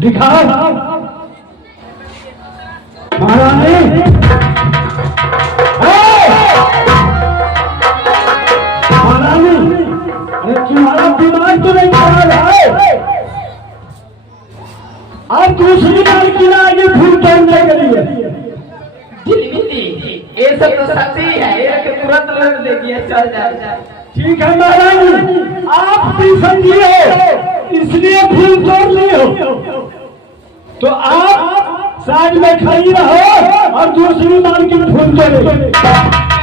दिखाओ महारानी। महारानी, तुम्हारा दिमाग तो नहीं खराब है? आप दूसरी बार की ना आगे फूल तोड़ने के लिए ये सब तो सच्ची है, ये तुरंत लड़ देगी, चल जाए। ठीक है महारानी, आप भी समझी हो इसलिए फूल तोड़ ली हो, तो आप साइड में खड़ी रहो और दूसरी बार की फूल तोड़ो।